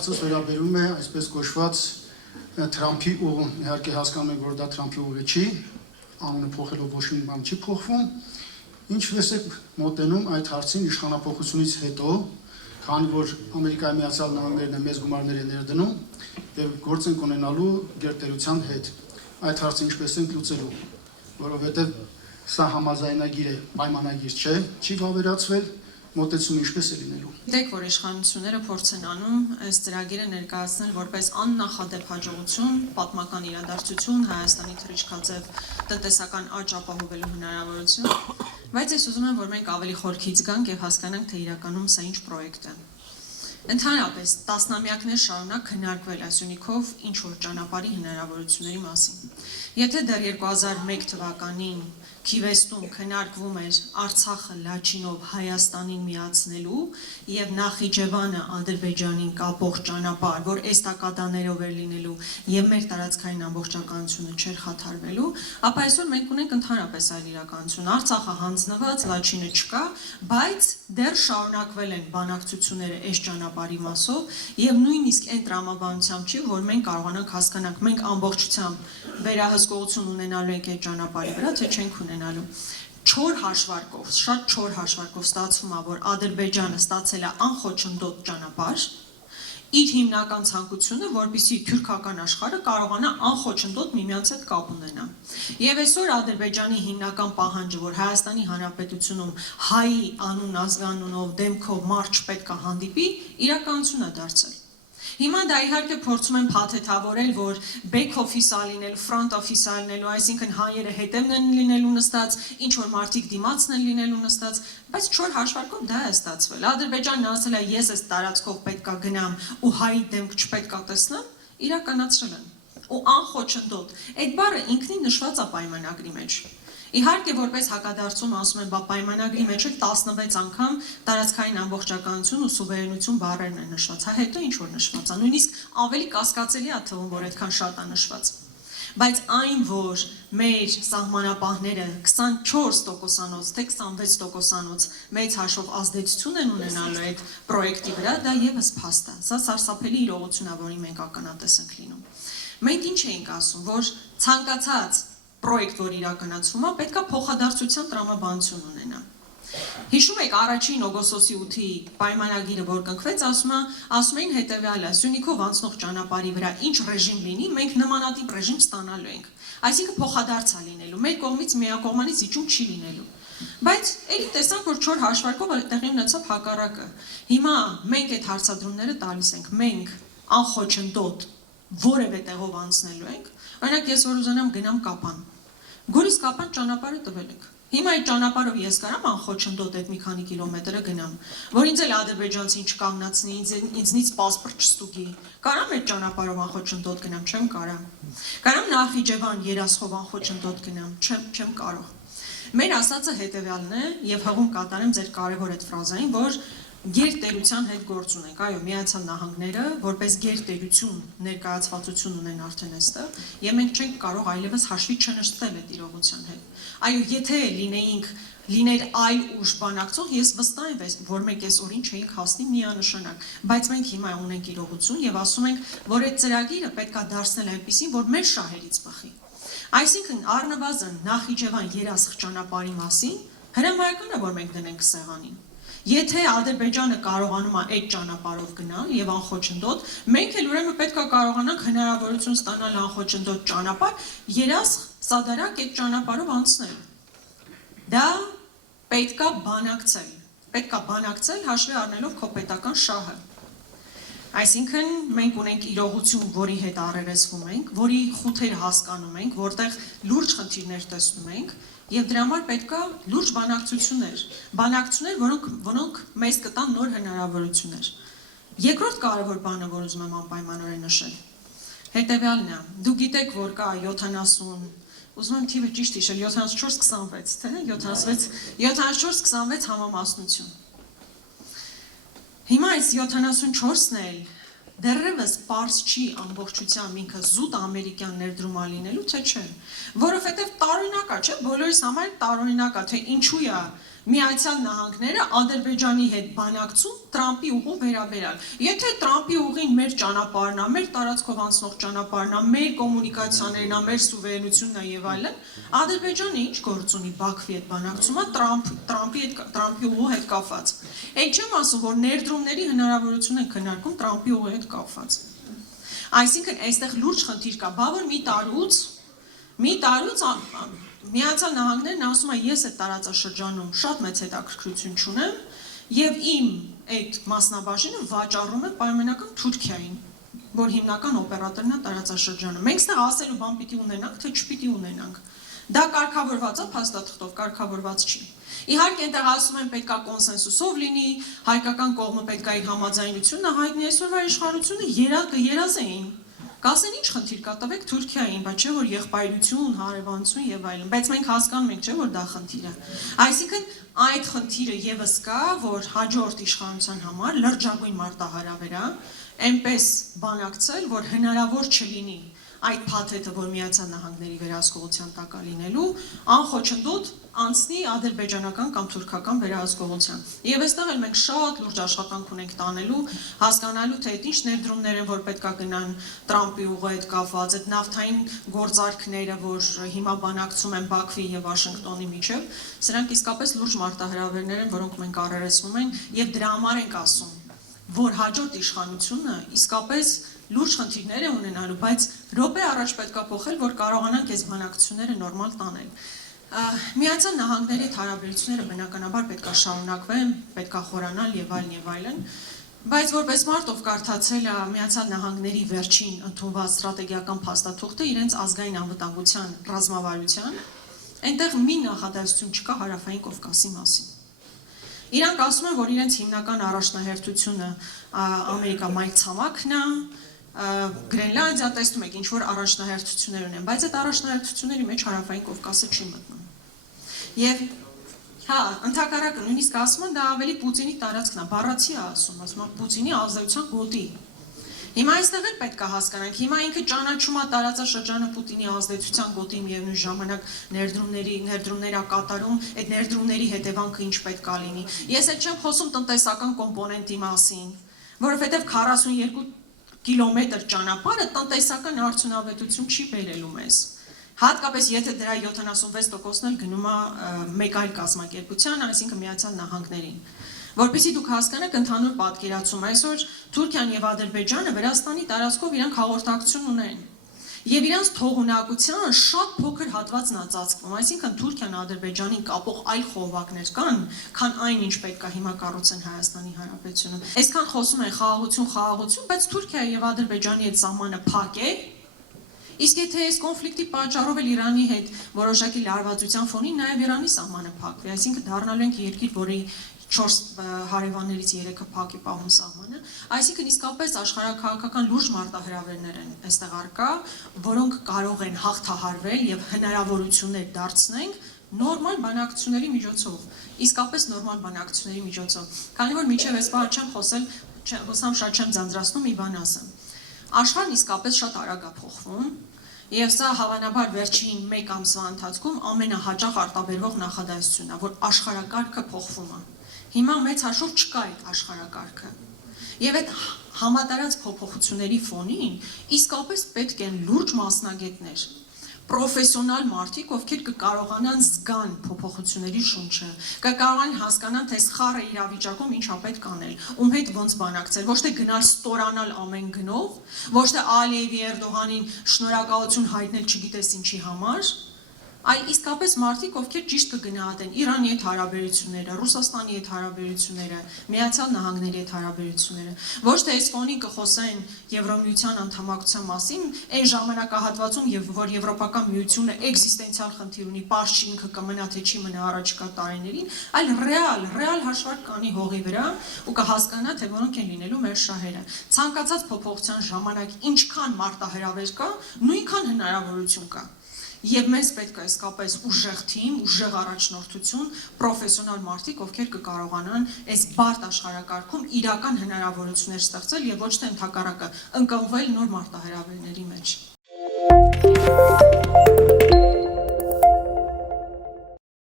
հարցս վերաբերում է այսպես կոչված Թրամփի ուղուն, իհարկե հասկանում եք, որ դա Թրամփի ուղը չի, անունը փոխելով ոչ մի բան չի փոխվում, ինչպես եք մոտենում այդ հարցին իշխանափոխությունից հետո, քանի որ Ամերիկայի Միացյալ Նահանգներն է մեծ գումարներ է ներդնում եւ գործ են ունենալու գերտերության հետ, այդ հարցը ինչպես են լուծելու, որովհետեւ սա համաձայնագիր է, պայմանագիր չէ, չի վավերացվել, մոտեցումը ինչպես է լինելու։ Դեք որ իշխանությունները փորձ են անում այս ծրագիրը ներկայացնել որպես աննախադեպ հաջողություն, պատմական իրադարձություն, Հայաստանի թռիչքաձև տնտեսական աճ ապահովելու հնարավորություն, բայց ես ուզում եմ, որ մենք ավելի խորքից գանք եւ հասկանանք, թե իրականում սա ինչ պրոյեկտ է։ Ընդհանրապես տասնամյակներ շարունակ քննարկվել այս ունիքով ինչ որ ճանապարհի հնարավորությունների մասին։ Եթե դեռ 2001 թվականին Քիվեստում քննարկվում էր Արցախը Լաչինով Հայաստանին միացնելու եւ Նախիջևանը Ադրբեջանին կապող ճանապարհ, որ էստակադաներով էր լինելու եւ մեր տարածքային ամբողջականությունը չէր խաթարվելու, ապա այսօր մենք ունենք ընդհանրապես այլ իրականություն։ Արցախը հանձնված, Լաչինը չկա, բայց դեռ շարունակվել են բանակցությունները այս ճանապարհի մասով եւ նույնիսկ այն տրամաբանությամբ չի, որ մենք կարողանանք հասկանանք, մենք ամբողջությամբ վերահսկողություն ունենալու ենք այդ ճանապարհի վրա, թե չենք ունենալու։ Չոր հաշվարկով, շատ չոր հաշվարկով ստացվում է, որ Ադրբեջանը ստացել է անխոչնդոտ ճանապարհ, իր հիմնական ցանկությունը, որպեսզի թուրքական աշխարհը կարողանա անխոչնդոտ միմյանց հետ կապ ունենա։ Եվ այսօր Ադրբեջանի հիմնական պահանջը, որ Հայաստանի Հանրապետությունում հայի անուն ազգանունով դեմքով մարդ չպետք է հանդիպի, իրականություն է դարձել։ Հիմա դա իհարկե փորձում են փաթեթավորել, որ back office-ը լինելու, front office-ը լինելու, այսինքն հայերը հետևն են լինելու նստած, ինչ որ մարդիկ դիմացն են լինելու նստած, բայց չոր հաշվարկով դա է ստացվել։ Ադրբեջանն ասել է, ես այս տարածքով պետքա գնամ ու հայի դեմք չպետքա տեսնեմ, իրականացրել են։ Ու անխոչնդոտ։ Այդ բառը ինքնին նշված է պայմանագրի մեջ։ Իհարկե որպես հակադարձում ասում են, բա պայմանագրի մեջ է 16 անգամ տարածքային ամբողջականություն ու սուվերենություն բառերն են նշված, հա հետո ինչ որ նշված է, նույնիսկ ավելի կասկածելի է թվում, որ այդքան շատ է նշված։ Բայց այն, որ մեր սահմանապահները 24%-անոց, թե 26%-անոց մեծ հաշվով ազդեցություն են ունենալու այդ պրոյեկտի վրա, դա եւս փաստ է։ Սա սարսափելի իրողություն է, որի մենք ականատես ենք լինում։ Մենք ինչ էինք ասում, որ ցանկացած պրոյեկտ, որ իրականացվում է, պետք է փոխադարձության տրամաբանություն ունենա։ Հիշում եք առաջին օգոստոսի 8-ի պայմանագիրը, որ կնքվեց, ասում էին հետևյալը, Սյունիքով անցնող ճանապարհի վրա ինչ ռեժիմ լինի, մենք նմանատիպ ռեժիմ ստանալու ենք։ Այսինքն փոխադարձ է լինելու, մեր կողմից միակողմանի զիջում չի լինելու։ Բայց էլի տեսանք, որ չոր հաշվարկով տեղի ունեցավ հակառակը։ Հիմա մենք այդ հարցադրումները տալիս ենք, մենք անխոչնդոտ որևէ տեղով անցնելու ենք։ Օրինակ ես որ ուզենամ գնամ Կապան։ Գորիս Կապան ճանապարհը տվել եք։ Հիմա այդ ճանապարհով ես կարամ անխոչնդոտ այդ մի քանի կիլոմետրը գնամ, որ ինձ էլ ադրբեջանցին չկանգնացնի, ինձնից պասպորտ չստուգի։ Կարամ այդ ճանապարհով անխոչնդոտ գնամ, չեմ կարող։ Կարամ Նախիջևան Երասխով անխոչնդոտ գնամ, չեմ կարող։ Մեր ասածը հետևյալն է, եւ հղում կատարեմ ձեր կարևոր այդ ֆրազային, որ գերտերության հետ գործ ունենք, այո, Միացյալ Նահանգները որպես գերտերություն ներկայացվածություն ունեն արդեն այստեղ, եւ մենք չենք կարող այլևս հաշվի չնշտել այդ իրողության հետ։ Այո, եթե լիներ այլ ուժ բանակցող, ես վստահ եմ, որ մենք այս օրին չէինք հասնի միանշանակ, բայց մենք հիմա ունենք իրողություն եւ ասում ենք, որ այդ ծրագիրը պետքա դարձնել այնպեսին, որ մեր շահերից բխի։ Այսինքն առնվազն Նախիջևան Երասխ ճանապարհի մասին հրամայական է, որ մենք դնենք սեղանին։ Եթե Ադրբեջանը կարողանում է այդ ճանապարհով գնալ եւ անխոչնդոտ, մենք էլ ուրեմն պետք է կարողանանք հնարավորություն ստանալ անխոչնդոտ ճանապարհ Երասխ Սադարակ այդ ճանապարհով անցնել։ Դա պետք է բանակցել հաշվի առնելով քո պետական շահը։ Այսինքն մենք ունենք իրողություն, որի հետ առերեսվում ենք, որի խութեր հասկանում ենք, որտեղ լուրջ խնդիրներ տեսնում ենք, եւ դրա համար պետք է լուրջ բանակցություններ, որոնք մեզ կտան նոր հնարավորություններ։ Երկրորդ կարևոր բանը, որ ուզում եմ անպայմանորեն նշել, հետեւյալն է։ Դուք գիտեք, որ կա 70, ուզում եմ թիվը ճիշտ հիշել, 74-26, թե 74-26 համամասնություն։ Հիմա այս 74-ն էլ դեռևս պարզ չի ամբողջությամբ ինքը զուտ ամերիկյան ներդրում լինելու, թե չէ, որովհետև տարօրինակ է, չէ, բոլորիս համար տարօրինակ է, թե ինչու է Միացյալ Նահանգները Ադրբեջանի հետ բանակցում Տրամպի ուղու վերաբերյալ։ Եթե Տրամպի ուղին մեր ճանապարհն է, մեր տարածքով անցնող ճանապարհն է, մեր կոմունիկացիաներն է, մեր սուվերենությունն է եւ այլն, Ադրբեջանը ինչ գործ ունի Բաքվի հետ բանակցումը Տրամպի ուղու հետ կապված։ Այդ չեմ ասում, որ ներդրումների հնարավորություն են քննարկում Տրամպի ուղի հետ կապված։ Այսինքն այստեղ լուրջ խնդիր կա, բա որ մի տարուց Միացյալ Նահանգներն ասում են, ես այդ տարածաշրջանում շատ մեծ հետաքրքրություն չունեմ եւ իմ այդ մասնաբաժինը վաճառում է պայմանական Թուրքիային, որ հիմնական օպերատորն է տարածաշրջանում։ Մենք ստեղ ասելու բան պիտի ունենանք, թե չպիտի ունենանք։ Դա կարգավորված է փաստաթղթով, կարգավորված չի։ Իհարկե այնտեղ ասում են պետքա կոնսենսուսով լինի, հայկական կողմը պետքա իր համաձայնությունը հայտնի, այսօրվա իշխանությունը երազեին։ Կասեն ինչ խնդիր կա, տվեք Թուրքիային, բայց չէ որ եղբայրություն, հարևանություն եւ այլն, բայց մենք հասկանում ենք, չէ որ դա խնդիր է։ Այսինքն այդ խնդիրը եւս կա, որ հաջորդ իշխանության համար լրջագույն մարտահրավեր է, այնպես բանակցել, որ հնարավոր չլինի այդ փաթեթը, որ Միացյալ Նահանգների վերահսկողության տակ է լինելու, անխոչնդոտ անցնի ադրբեջանական կամ թուրքական վերահսկողության։ Եվ այստեղ էլ մենք շատ լուրջ աշխատանք ունենք տանելու, հասկանալու թե այդ ինչ ներդրումներ են, որ պետքա գնան Տրամպի ուղի հետ կապված, այդ նավթային գործարքները, որ հիմա բանակցում են Բաքվի եւ Վաշինգտոնի միջեւ, սրանք իսկապես լուրջ մարտահրավերներ են, որոնք մենք առերեսվում ենք եւ դրա համար ենք ասում, որ հաջորդ իշխանությունը իսկապես լուրջ խնդիրներ է ունենալու, բայց րոպե առաջ պետքա փոխել, որ կարողանանք այս բանակցությունները նորմալ տանել։ Միացյալ Նահանգների հետ հարաբերությունները բնականաբար պետքա շարունակվեն, պետքա խորանալ եւ այլն եւ այլն, բայց որպես մարդ ով կարդացել է Միացյալ Նահանգների վերջին ընդունված ստրատեգիական փաստաթուղթը իրենց ազգային անվտանգության ռազմավարության, այնտեղ մի նախադասություն չկա Հարավային Կովկասի մասին։ Իրանք ասում են, որ իրենց հիմնական առաջնահերթությունը Ամերիկա մայրցամաքն է, Գրենլանդիա, տեսնում եք, ինչ-որ առաջնահերթություններ ունեն, բայց այդ առաջնահերթությունների մեջ Հարավային Կովկասը չի մտնում։ Եվ ընդհակառակը նույնիսկ ասում են, դա ավելի Պուտինի տարածքն է, բառացի է ասում, ասում են Պուտինի ազդեցության գոտի։ Հիմա այստեղ էլ պետք է հասկանանք, հիմա ինքը ճանաչում է տարածաշրջանը Պուտինի ազդեցության գոտի միևնույն ժամանակ ներդրումներ է կատարում, այդ ներդրումների հետևանքը ինչ պետք է լինի։ Ես էլ չեմ խոսում տնտեսական կոմպոնենտի մասին, որովհետև 42 կիլոմետր ճանապարհը տնտեսական արդյունավետություն չի բերելու մեզ։ Հատկապես եթե դրա 76%-ն էլ գնում է մեկ այլ կազմակերպության, այսինքն Միացյալ Նահանգներին։ Որպեսզի դուք հասկանաք ընդհանուր պատկերացում, այսօր Թուրքիան եւ Ադրբեջանը Վրաստանի տարածքով իրանք հաղորդակցություն ունեն։ Եվ իրանց թողունակության շատ փոքր հատվածն է ծածկվում, այսինքն Թուրքիան Ադրբեջանին կապող այլ խողովակներ կան, քան այն ինչ պետք է հիմա կառուցեն Հայաստանի Հանրապետությունում։ Այսքան խոսում են խաղաղություն, բայց Թուրքիայի եւ Ադրբեջանի այդ սահմանը փակ է։ Իսկ եթե այս կոնֆլիկտի պատճառով էլ Իրանի հետ որոշակի լարվածության ֆոնին նաև Իրանի սահմանը փակվի, այսինքն դառնալու ենք երկիր, որի 4 հարևաններից 3-ը փակ է պահում սահմանը, այսինքն իսկապես աշխարհաքաղաքական լուրջ մարտահրավերներ են այստեղ առկա, որոնք կարող են հաղթահարվել եւ հնարավորություններ դարձնենք նորմալ բանակցությունների միջոցով, իսկապես նորմալ բանակցությունների միջոցով։ Քանի որ միջև այս բանը չեմ խոսել, հուսամ շատ չեմ ձանձրացնում մի բան ասեմ։ Աշխարհն իսկապես շատ արագ է փոխվում։ Եվ սա հավանաբար վերջին 1 ամսվա ընթացքում ամենահաճախ արտաբերվող նախադասությունն է, որ աշխարհակարգը փոխվում է։ Հիմա մեծ հաշվով չկա այդ աշխարհակարգը։ Եվ այդ համատարած փոփոխությունների ֆոնին իսկապես պետք են լուրջ մասնագետներ, պրոֆեսիոնալ մարդիկ, ովքեր կկարողանան զգան փոփոխությունների շունչը, կկարողանան հասկանան, թե սխալը իրավիճակում ինչա պետք անել, ում հետ ոնց բանակցել, ոչ թե գնալ ստորանալ ամեն գնով, ոչ թե Ալիևի Էրդողանին շնորհակալություն հայտնել չգիտես ինչի համար, այլ իսկապես մարդիկ, ովքեր ճիշտ կգնահատեն Իրանի հետ հարաբերությունները, Ռուսաստանի հետ հարաբերությունները, Միացյալ Նահանգների հետ հարաբերությունները, ոչ թե այս ֆոնին կխոսեն Եվրամիության անդամակցության մասին, այն ժամանակահատվածում, որ Եվրոպական միությունը էկզիստենցիալ խնդիր ունի, պարզ չի ինքը կմնա թե չի մնա առաջիկա տարիներին, այլ ռեալ հաշվարկ կանի հողի վրա ու կհասկանա, թե որոնք են լինելու մեր շահերը։ Ցանկացած փոփոխության ժամանակ ինչքան մարտահրավեր կա, նույնքան հնարավորություն կա։ Եվ մեզ պետք է իսկապես ուժեղ թիմ, ուժեղ առաջնորդություն, պրոֆեսիոնալ մարդիկ, ովքեր կկարողանան այս բարդ աշխարհակարգում իրական հնարավորություններ ստեղծել եւ ոչ թե ընդհակառակը ընկնվել նոր մարտահրավերների մեջ։